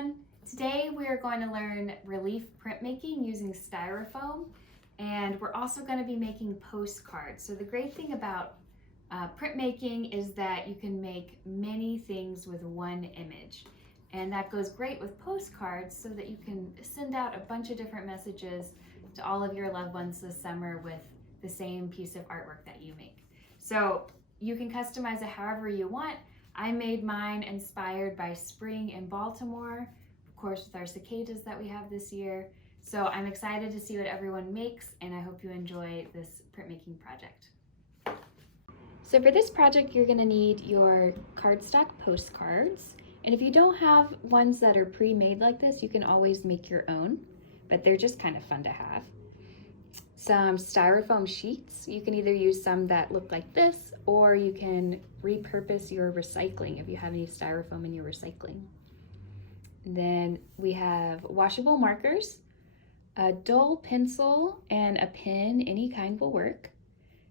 everyone. Today we are going to learn relief printmaking using styrofoam, and we're also going to be making postcards. So the great thing about printmaking is that you can make many things with one image, and that goes great with postcards so that you can send out a bunch of different messages to all of your loved ones this summer with the same piece of artwork that you make. So you can customize it however you want. I made mine inspired by spring in Baltimore, of course with our cicadas that we have this year. So I'm excited to see what everyone makes, and I hope you enjoy this printmaking project. So for this project, you're gonna need your cardstock postcards. And if you don't have ones that are pre-made like this, you can always make your own, but they're just kind of fun to have. Some styrofoam sheets. You can either use some that look like this, or you can repurpose your recycling if you have any styrofoam in your recycling. And then we have washable markers, a dull pencil and a pen, any kind will work,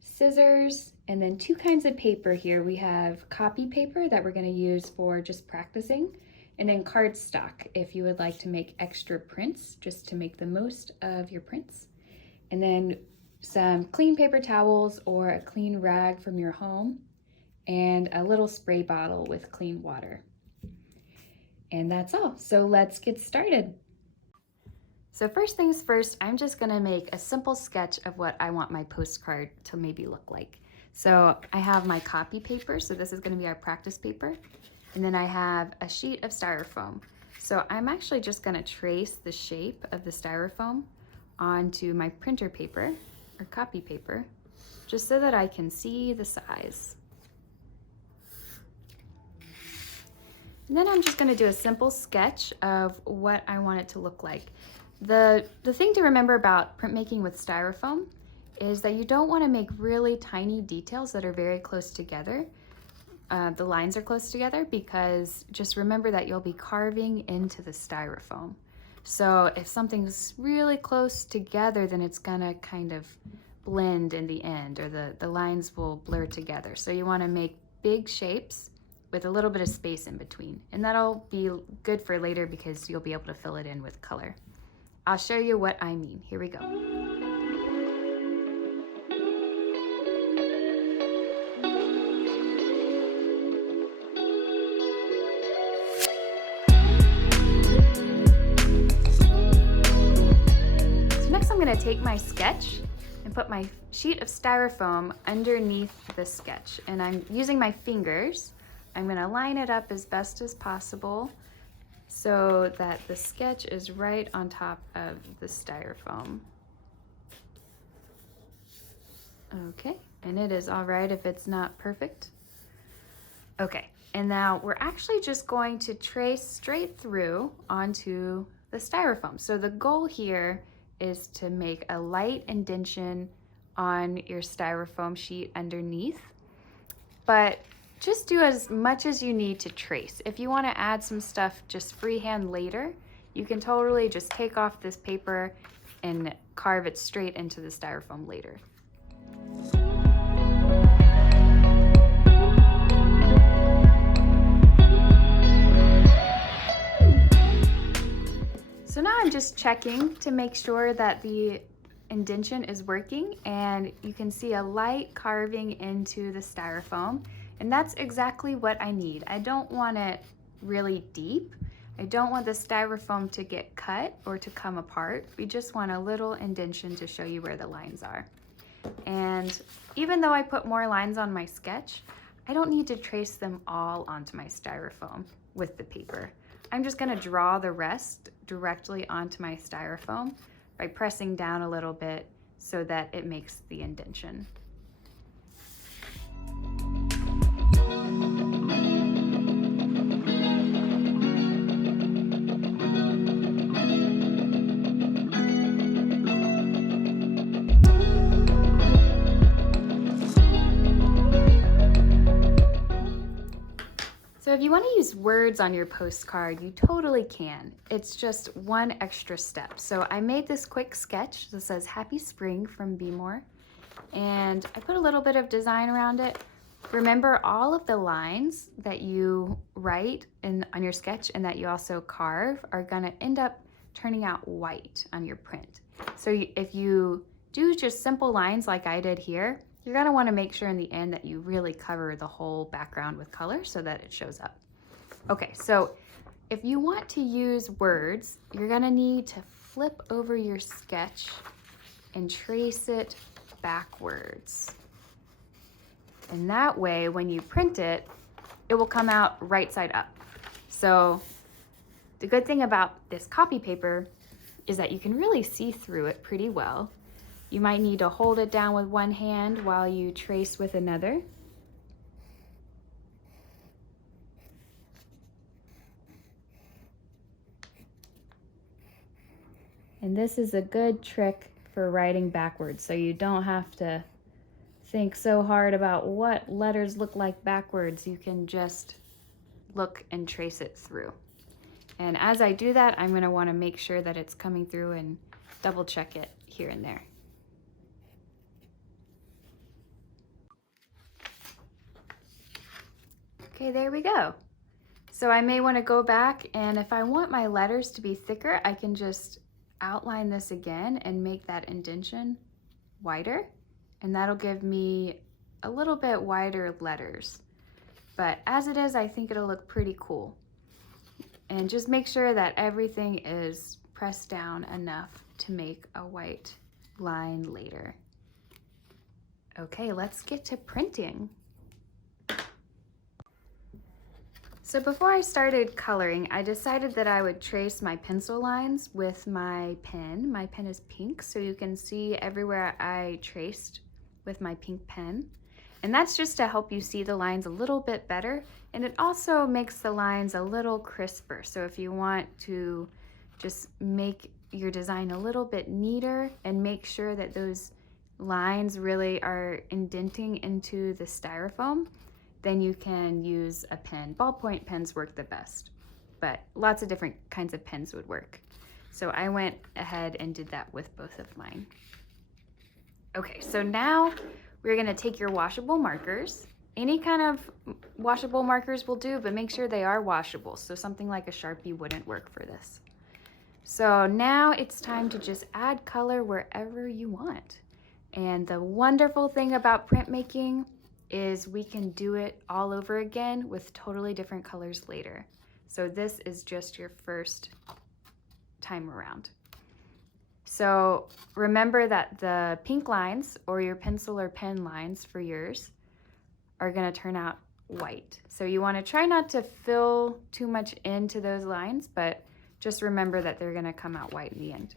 scissors, and then two kinds of paper here. We have copy paper that we're going to use for just practicing, and then cardstock if you would like to make extra prints, just to make the most of your prints. And then some clean paper towels or a clean rag from your home, and a little spray bottle with clean water. And that's all. So let's get started. So first things first, I'm just gonna make a simple sketch of what I want my postcard to maybe look like. So I have my copy paper, so this is gonna be our practice paper. And then I have a sheet of styrofoam. So I'm actually just gonna trace the shape of the styrofoam onto my printer paper or copy paper, just so that I can see the size. And then I'm just gonna do a simple sketch of what I want it to look like. The thing to remember about printmaking with styrofoam is that you don't wanna make really tiny details that are very close together. The lines are close together, because just remember that you'll be carving into the styrofoam. So if something's really close together, then it's gonna kind of blend in the end, or the lines will blur together. So you wanna make big shapes with a little bit of space in between. And that'll be good for later because you'll be able to fill it in with color. I'll show you what I mean. Here we go. I'm going to take my sketch and put my sheet of styrofoam underneath the sketch, and I'm using my fingers. I'm going to line it up as best as possible so that the sketch is right on top of the styrofoam. Okay, and it is all right if it's not perfect. Okay, and now we're actually just going to trace straight through onto the styrofoam. So the goal here is to make a light indentation on your styrofoam sheet underneath, but just do as much as you need to trace. If you want to add some stuff just freehand later, you can totally just take off this paper and carve it straight into the styrofoam later. So now I'm just checking to make sure that the indentation is working, and you can see a light carving into the styrofoam, and that's exactly what I need. I don't want it really deep. I don't want the styrofoam to get cut or to come apart. We just want a little indentation to show you where the lines are. And even though I put more lines on my sketch, I don't need to trace them all onto my styrofoam with the paper. I'm just gonna draw the rest directly onto my styrofoam by pressing down a little bit so that it makes the indentation. So if you want to use words on your postcard, you totally can. It's just one extra step. So I made this quick sketch that says Happy Spring from Be More, and I put a little bit of design around it, Remember, all of the lines that you write on your sketch and that you also carve are gonna end up turning out white on your print. So if you do just simple lines like I did here, you're gonna wanna make sure in the end that you really cover the whole background with color so that it shows up. Okay, so if you want to use words, you're gonna need to flip over your sketch and trace it backwards. And that way, when you print it, it will come out right side up. So the good thing about this copy paper is that you can really see through it pretty well. You might need to hold it down with one hand while you trace with another. And this is a good trick for writing backwards, so you don't have to think so hard about what letters look like backwards. You can just look and trace it through. And as I do that, I'm going to want to make sure that it's coming through and double check it here and there. Okay, there we go. So I may want to go back, and if I want my letters to be thicker, I can just outline this again and make that indentation wider, and that'll give me a little bit wider letters. But as it is, I think it'll look pretty cool. And just make sure that everything is pressed down enough to make a white line later. Okay, let's get to printing. So before I started coloring, I decided that I would trace my pencil lines with my pen. My pen is pink, so you can see everywhere I traced with my pink pen. And that's just to help you see the lines a little bit better. And it also makes the lines a little crisper. So if you want to just make your design a little bit neater and make sure that those lines really are indenting into the styrofoam, then you can use a pen. Ballpoint pens work the best, but lots of different kinds of pens would work. So I went ahead and did that with both of mine. Okay, so now we're gonna take your washable markers. Any kind of washable markers will do, but make sure they are washable. So something like a Sharpie wouldn't work for this. So now it's time to just add color wherever you want. And the wonderful thing about printmaking is we can do it all over again with totally different colors later. So this is just your first time around. So remember that the pink lines, or your pencil or pen lines for yours, are gonna turn out white. So you wanna try not to fill too much into those lines, but just remember that they're gonna come out white in the end.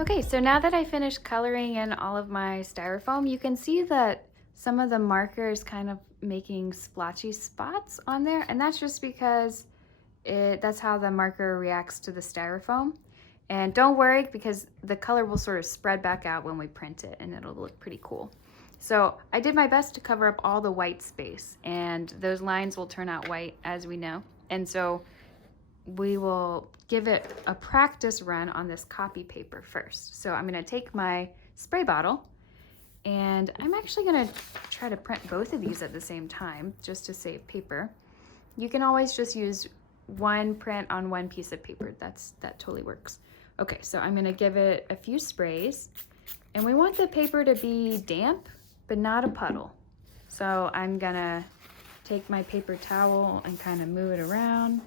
Okay, so now that I finished coloring in all of my styrofoam, you can see that some of the markers kind of making splotchy spots on there, and that's just because that's how the marker reacts to the styrofoam. And don't worry, because the color will sort of spread back out when we print it, and it'll look pretty cool. So I did my best to cover up all the white space, and those lines will turn out white, as we know. And so we will give it a practice run on this copy paper first. So I'm gonna take my spray bottle, and I'm actually gonna try to print both of these at the same time just to save paper. You can always just use one print on one piece of paper. That totally works. Okay, so I'm gonna give it a few sprays, and we want the paper to be damp, but not a puddle. So I'm gonna take my paper towel and kind of move it around.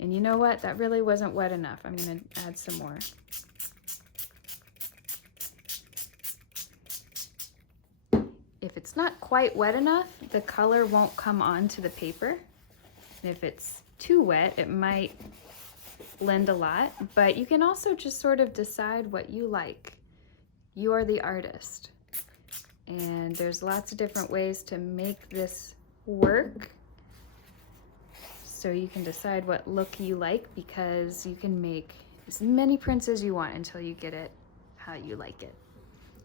And you know what? That really wasn't wet enough. I'm gonna add some more. not quite wet enough, the color won't come onto the paper. And if it's too wet, it might blend a lot, but you can also just sort of decide what you like. You are the artist. And there's lots of different ways to make this work. So you can decide what look you like, because you can make as many prints as you want until you get it how you like it.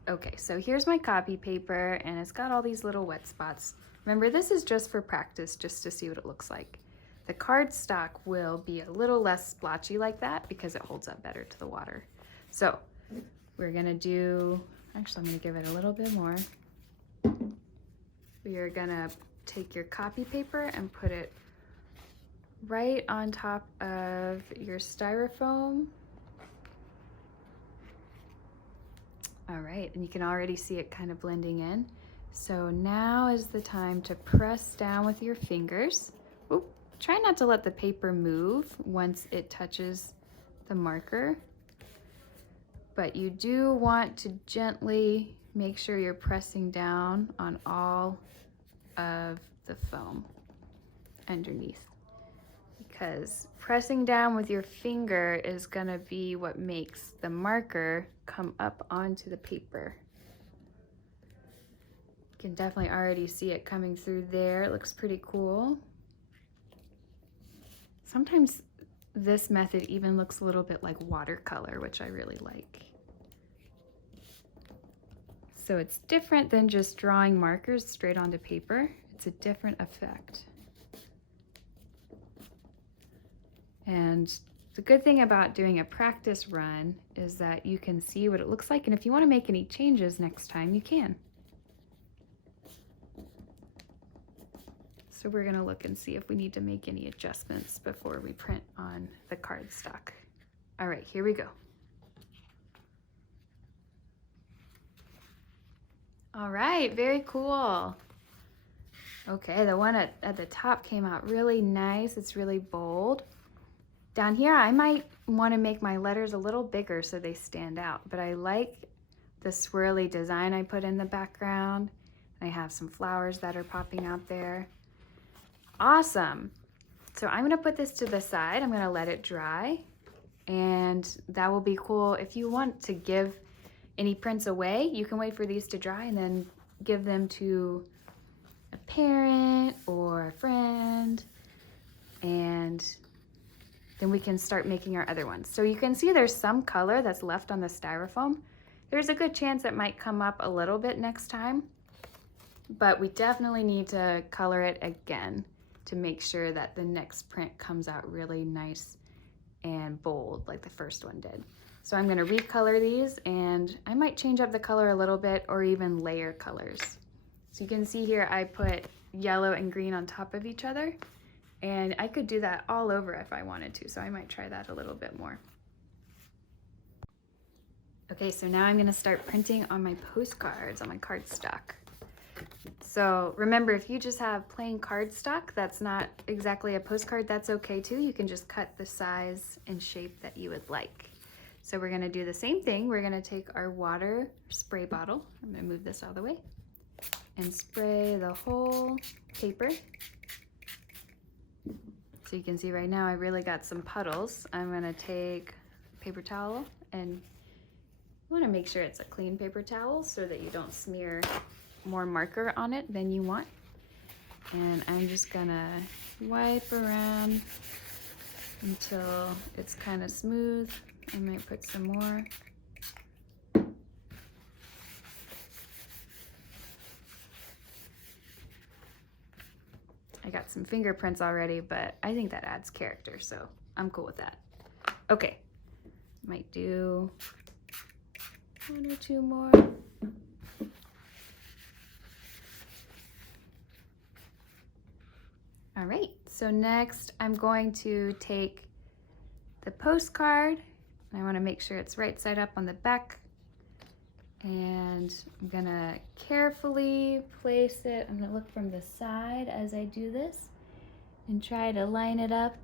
Okay, so here's my copy paper, and it's got all these little wet spots. Remember, this is just for practice, just to see what it looks like. The cardstock will be a little less splotchy like that because it holds up better to the water. So we're gonna do, actually I'm gonna give it a little bit more. We are gonna take your copy paper and put it right on top of your styrofoam. All right, and you can already see it kind of blending in. So now is the time to press down with your fingers. Oop, try not to let the paper move once it touches the marker, but you do want to gently make sure you're pressing down on all of the foam underneath, because pressing down with your finger is gonna be what makes the marker come up onto the paper. You can definitely already see it coming through there. It looks pretty cool. Sometimes this method even looks a little bit like watercolor, which I really like. So it's different than just drawing markers straight onto paper. It's a different effect. And the good thing about doing a practice run is that you can see what it looks like, and if you want to make any changes next time, you can. So we're going to look and see if we need to make any adjustments before we print on the cardstock. All right, here we go. All right, very cool. Okay, the one at the top came out really nice. It's really bold. Down here, I might want to make my letters a little bigger so they stand out, but I like the swirly design I put in the background. I have some flowers that are popping out there. Awesome. So I'm gonna put this to the side. I'm gonna let it dry, and that will be cool. If you want to give any prints away, you can wait for these to dry and then give them to a parent or a friend, and then we can start making our other ones. So you can see there's some color that's left on the styrofoam. There's a good chance it might come up a little bit next time, but we definitely need to color it again to make sure that the next print comes out really nice and bold like the first one did. So I'm gonna recolor these, and I might change up the color a little bit or even layer colors. So you can see here I put yellow and green on top of each other, and I could do that all over if I wanted to, so I might try that a little bit more. Okay, so now I'm gonna start printing on my postcards, on my cardstock. So remember, if you just have plain cardstock, that's not exactly a postcard, that's okay too. You can just cut the size and shape that you would like. So we're gonna do the same thing. We're gonna take our water spray bottle, I'm gonna move this out of the way, and spray the whole paper. So you can see right now I really got some puddles. I'm gonna take a paper towel, and you wanna make sure it's a clean paper towel so that you don't smear more marker on it than you want. And I'm just gonna wipe around until it's kind of smooth. I might put some more. I got some fingerprints already, but I think that adds character, so I'm cool with that. Okay, might do one or two more. All right, so next I'm going to take the postcard, and I want to make sure it's right side up on the back, and I'm gonna carefully place it. I'm gonna look from the side as I do this and try to line it up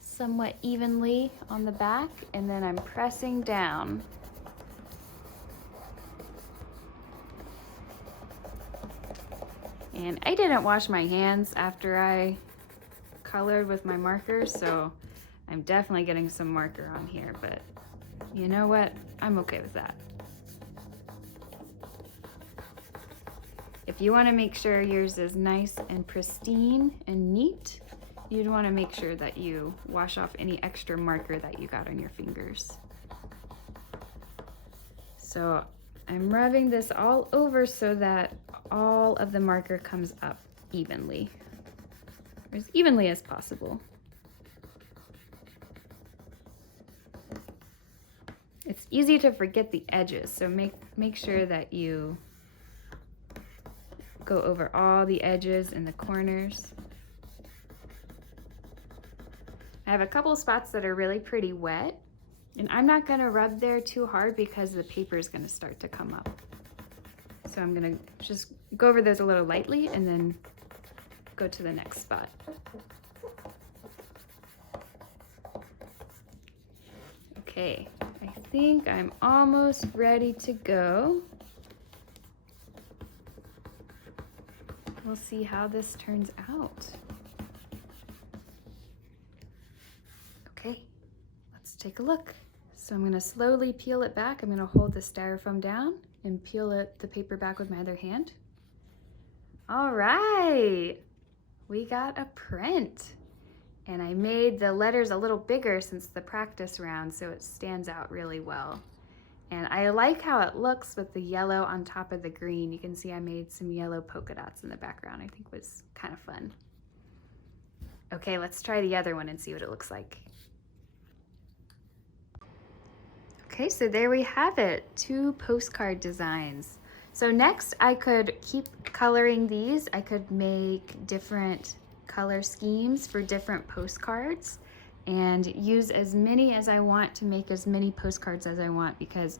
somewhat evenly on the back, and then I'm pressing down. And I didn't wash my hands after I colored with my marker, so I'm definitely getting some marker on here, but you know what? I'm okay with that. If you want to make sure yours is nice and pristine and neat, you'd want to make sure that you wash off any extra marker that you got on your fingers. So I'm rubbing this all over so that all of the marker comes up evenly, or as evenly as possible. It's easy to forget the edges, so make sure that you go over all the edges and the corners. I have a couple spots that are really pretty wet, and I'm not gonna rub there too hard because the paper is gonna start to come up. So I'm gonna just go over those a little lightly and then go to the next spot. Okay, I think I'm almost ready to go. We'll see how this turns out. Okay, let's take a look. So I'm gonna slowly peel it back. I'm gonna hold the styrofoam down and peel the paper back with my other hand. All right, we got a print. And I made the letters a little bigger since the practice round, so it stands out really well. And I like how it looks with the yellow on top of the green. You can see I made some yellow polka dots in the background. I think was kind of fun. Okay, let's try the other one and see what it looks like. Okay, so there we have it, 2 postcard designs. So next I could keep coloring these. I could make different color schemes for different postcards and use as many as I want to make as many postcards as I want, because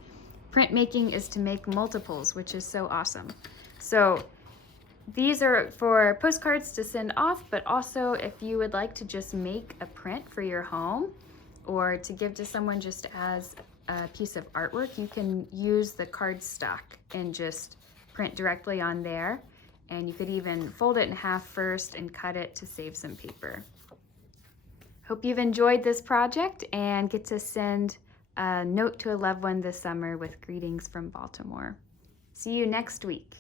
printmaking is to make multiples, which is so awesome. So these are for postcards to send off, but also if you would like to just make a print for your home or to give to someone just as a piece of artwork, you can use the cardstock and just print directly on there. And you could even fold it in half first and cut it to save some paper. Hope you've enjoyed this project and get to send a note to a loved one this summer with greetings from Baltimore. See you next week.